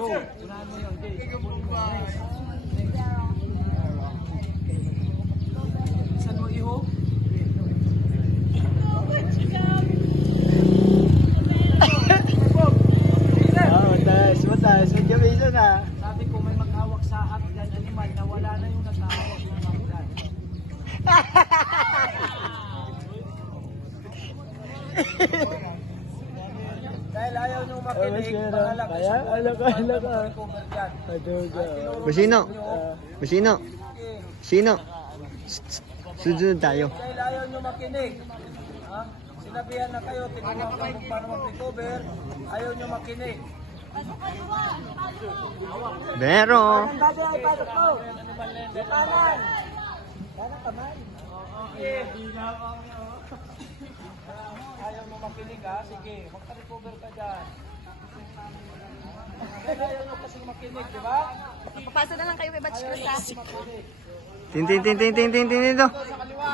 Go. Unahan mo yun, Jay. Saan mo iho? Mataas. Medyo bisa na. Sabi ko may maghawak sa Afghan animal na wala na yung naghahawak ng Afghan. Dahil ayaw nyo makinig, pangalak. Kaya, ala ka. Busino. Busino. Sino? Susunod tayo. Dahil ayaw nyo makinig. Ha? Sinabihan na kayo, tingnan mo kung paano mag-recover. Ayaw nyo makinig. Pero. Dati ay pasok po. Kanan. Kanan kamay. Ayaw mo makinig ha? Sige, magka-recover ka dyan. Kaya ayaw nyo kasi makinig, di ba? Papasa na lang kayo kay Batch Cruz ha. Tin dito. Sa kaliwa.